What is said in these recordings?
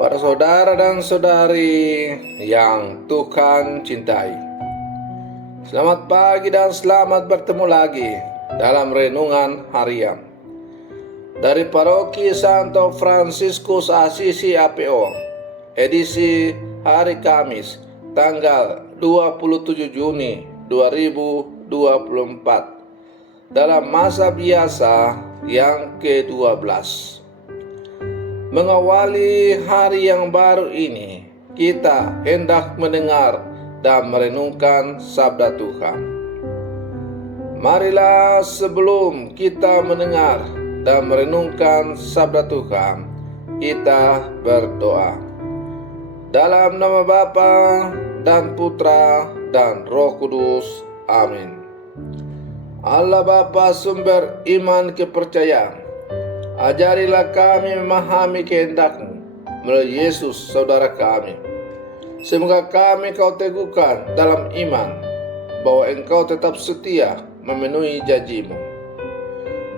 Para saudara dan saudari yang Tuhan cintai, selamat pagi dan selamat bertemu lagi dalam renungan harian dari Paroki Santo Fransiskus Assisi APO, edisi hari Kamis, tanggal 27 Juni 2024, dalam masa biasa yang ke-12. Mengawali hari yang baru ini, kita hendak mendengar dan merenungkan sabda Tuhan. Marilah sebelum kita mendengar dan merenungkan sabda Tuhan, kita berdoa. Dalam nama Bapa dan Putra dan Roh Kudus. Amin. Allah Bapa, sumber iman kepercayaan, ajarilah kami memahami kehendak-Mu melalui Yesus saudara kami. Semoga kami Kau teguhkan dalam iman bahwa Engkau tetap setia memenuhi janji-Mu.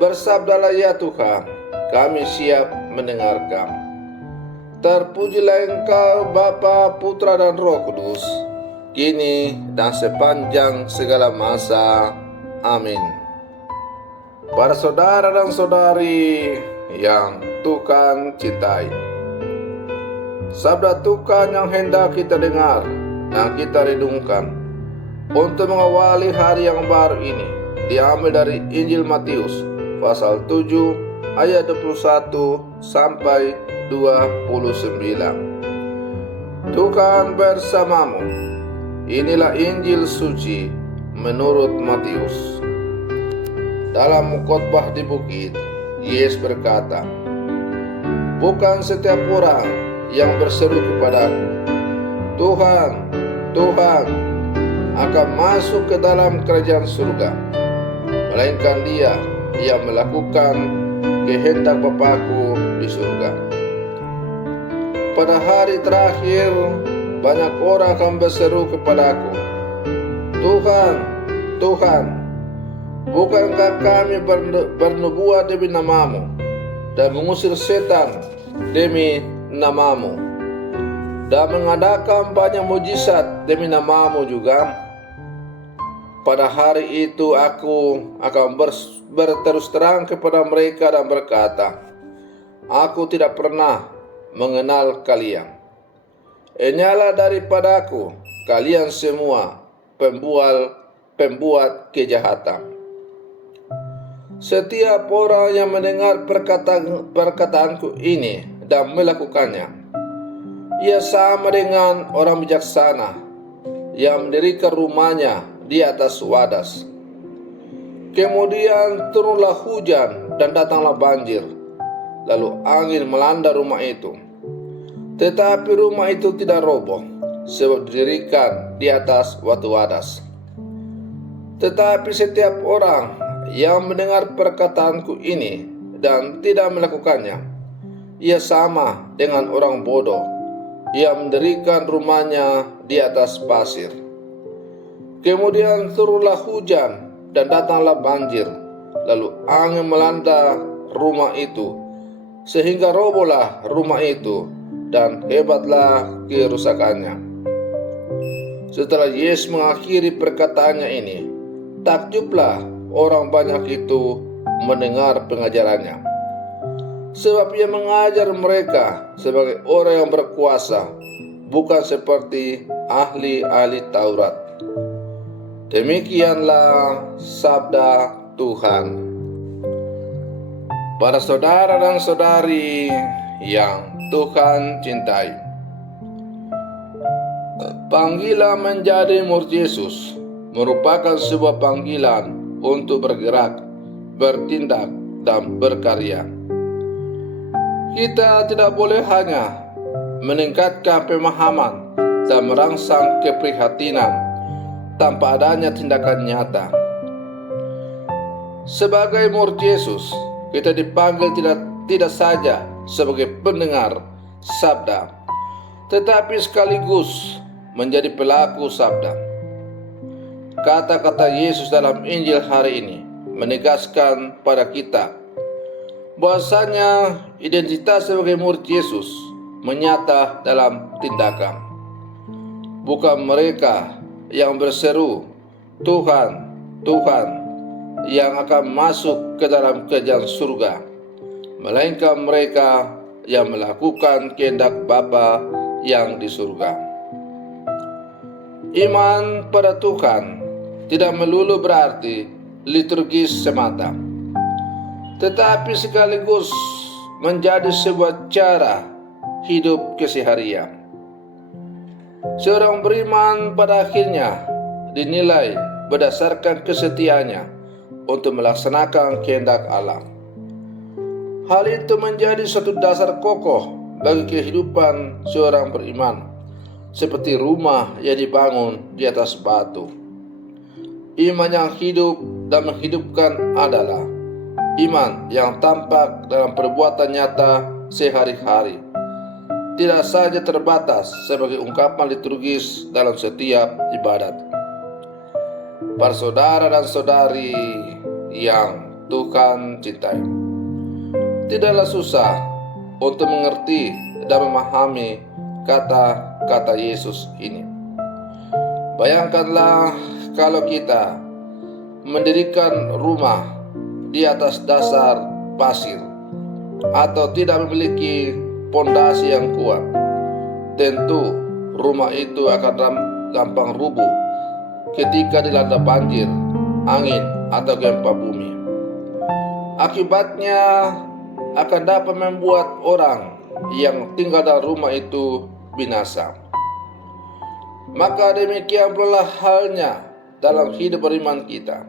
Bersabdalah ya Tuhan, kami siap mendengarkan. Terpujilah Engkau Bapa, Putra dan Roh Kudus, kini dan sepanjang segala masa. Amin. Para saudara dan saudari yang Tuhan cintai, sabda Tuhan yang hendak kita dengar dan kita renungkan untuk mengawali hari yang baru ini diambil dari Injil Matius pasal 7 ayat 21 sampai 29. Tuhan bersamamu. Inilah Injil suci menurut Matius. Dalam khotbah di bukit, Yesus berkata, "Bukan setiap orang yang berseru kepadaku, Tuhan, Tuhan, akan masuk ke dalam kerajaan surga, melainkan dia yang melakukan kehendak Bapa-Ku di surga." Pada hari terakhir, banyak orang akan berseru kepadaku, "Tuhan, Tuhan, bukankah kami bernubuat demi nama-Mu dan mengusir setan demi nama-Mu dan mengadakan banyak mujizat demi nama-Mu juga?" Pada hari itu aku akan berterus terang kepada mereka dan berkata, "Aku tidak pernah mengenal kalian. Enyahlah daripadaku, kalian semua pembuat kejahatan." Setiap orang yang mendengar perkataanku ini dan melakukannya, ia sama dengan orang bijaksana yang mendirikan rumahnya di atas wadas. Kemudian turunlah hujan dan datanglah banjir, lalu angin melanda rumah itu. Tetapi rumah itu tidak roboh, sebab didirikan di atas batu wadas. Tetapi setiap orang yang mendengar perkataanku ini dan tidak melakukannya, ia sama dengan orang bodoh yang mendirikan rumahnya di atas pasir. Kemudian turunlah hujan dan datanglah banjir, lalu angin melanda rumah itu, sehingga robohlah rumah itu dan hebatlah kerusakannya. Setelah Yesus mengakhiri perkataannya ini, takjublah orang banyak itu mendengar pengajarannya. Sebab ia mengajar mereka sebagai orang yang berkuasa, bukan seperti ahli-ahli Taurat. Demikianlah sabda Tuhan. Para saudara dan saudari yang Tuhan cintai, panggilan menjadi murid Yesus merupakan sebuah panggilan untuk bergerak, bertindak, dan berkarya. Kita tidak boleh hanya meningkatkan pemahaman dan merangsang keprihatinan tanpa adanya tindakan nyata. Sebagai murid Yesus, kita dipanggil tidak saja sebagai pendengar sabda, tetapi sekaligus menjadi pelaku sabda. Kata-kata Yesus dalam Injil hari ini menegaskan pada kita bahwasanya identitas sebagai murid Yesus menyata dalam tindakan. Bukan mereka yang berseru, "Tuhan, Tuhan," yang akan masuk ke dalam kerajaan surga, melainkan mereka yang melakukan kehendak Bapa yang di surga. Iman pada Tuhan tidak melulu berarti liturgis semata, tetapi sekaligus menjadi sebuah cara hidup keseharian. Seorang beriman pada akhirnya dinilai berdasarkan kesetiaannya untuk melaksanakan kehendak Allah. Hal itu menjadi suatu dasar kokoh bagi kehidupan seorang beriman, seperti rumah yang dibangun di atas batu. Iman yang hidup dan menghidupkan adalah iman yang tampak dalam perbuatan nyata sehari-hari, tidak saja terbatas sebagai ungkapan liturgis dalam setiap ibadat. Para saudara dan saudari yang Tuhan cintai, tidaklah susah untuk mengerti dan memahami kata-kata Yesus ini. Bayangkanlah kalau kita mendirikan rumah di atas dasar pasir atau tidak memiliki pondasi yang kuat, tentu rumah itu akan gampang rubuh ketika dilanda banjir, angin, atau gempa bumi. Akibatnya akan dapat membuat orang yang tinggal dalam rumah itu binasa. Maka demikian pula halnya dalam hidup beriman kita.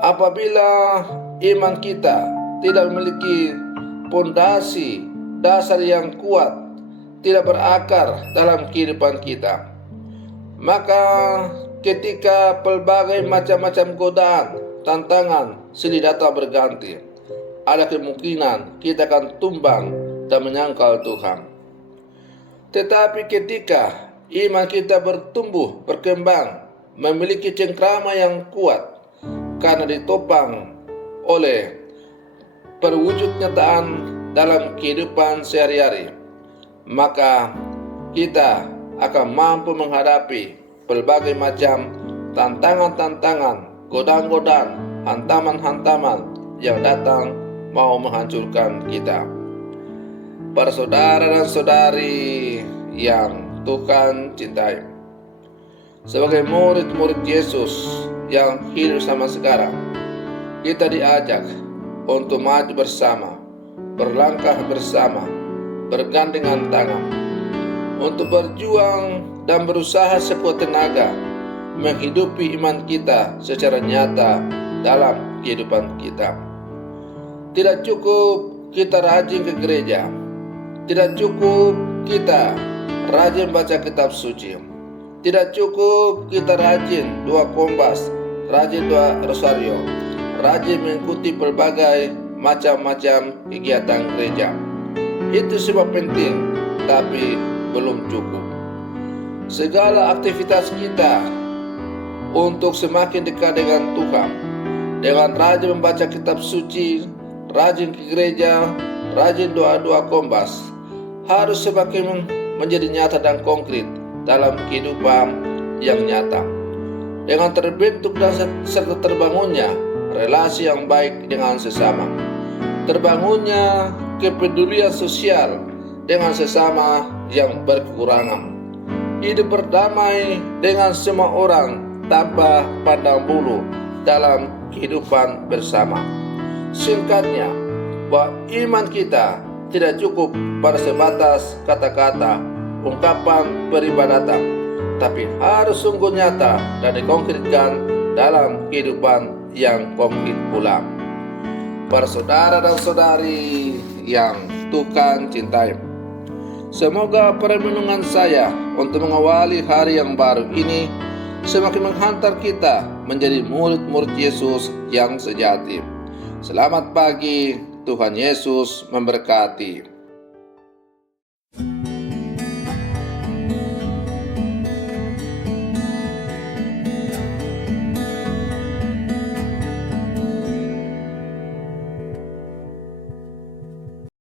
Apabila iman kita tidak memiliki pondasi dasar yang kuat, tidak berakar dalam kehidupan kita, maka ketika pelbagai macam-macam godaan, tantangan silih datang berganti, ada kemungkinan kita akan tumbang dan menyangkal Tuhan. Tetapi ketika iman kita bertumbuh, berkembang, memiliki cengkrama yang kuat karena ditopang oleh perwujud nyataan dalam kehidupan sehari-hari, maka kita akan mampu menghadapi berbagai macam tantangan-tantangan, godaan-godaan, hantaman-hantaman yang datang mau menghancurkan kita. Para saudara dan saudari yang Tuhan cintai, sebagai murid-murid Yesus yang hidup sama sekarang, kita diajak untuk maju bersama, berlangkah bersama, bergandengan tangan, untuk berjuang dan berusaha sekuat tenaga menghidupi iman kita secara nyata dalam kehidupan kita. Tidak cukup kita rajin ke gereja, tidak cukup kita rajin baca kitab suci, tidak cukup kita rajin doa kombas, rajin doa rosario, rajin mengikuti berbagai macam-macam kegiatan gereja. Itu semua penting, tapi belum cukup. Segala aktivitas kita untuk semakin dekat dengan Tuhan, dengan rajin membaca kitab suci, rajin ke gereja, rajin doa-doa kombas, harus semakin menjadi nyata dan konkret dalam kehidupan yang nyata, dengan terbentuk dan serta terbangunnya relasi yang baik dengan sesama, terbangunnya kepedulian sosial dengan sesama yang berkekurangan, hidup berdamai dengan semua orang tanpa pandang bulu dalam kehidupan bersama. Singkatnya, bahwa iman kita tidak cukup pada sebatas kata-kata, ungkapan peribadatan, tapi harus sungguh nyata dan dikonkretkan dalam kehidupan yang konkret pula. Para saudara dan saudari yang Tuhan cintai, semoga perenungan saya untuk mengawali hari yang baru ini semakin menghantar kita menjadi murid-murid Yesus yang sejati. Selamat pagi, Tuhan Yesus memberkati.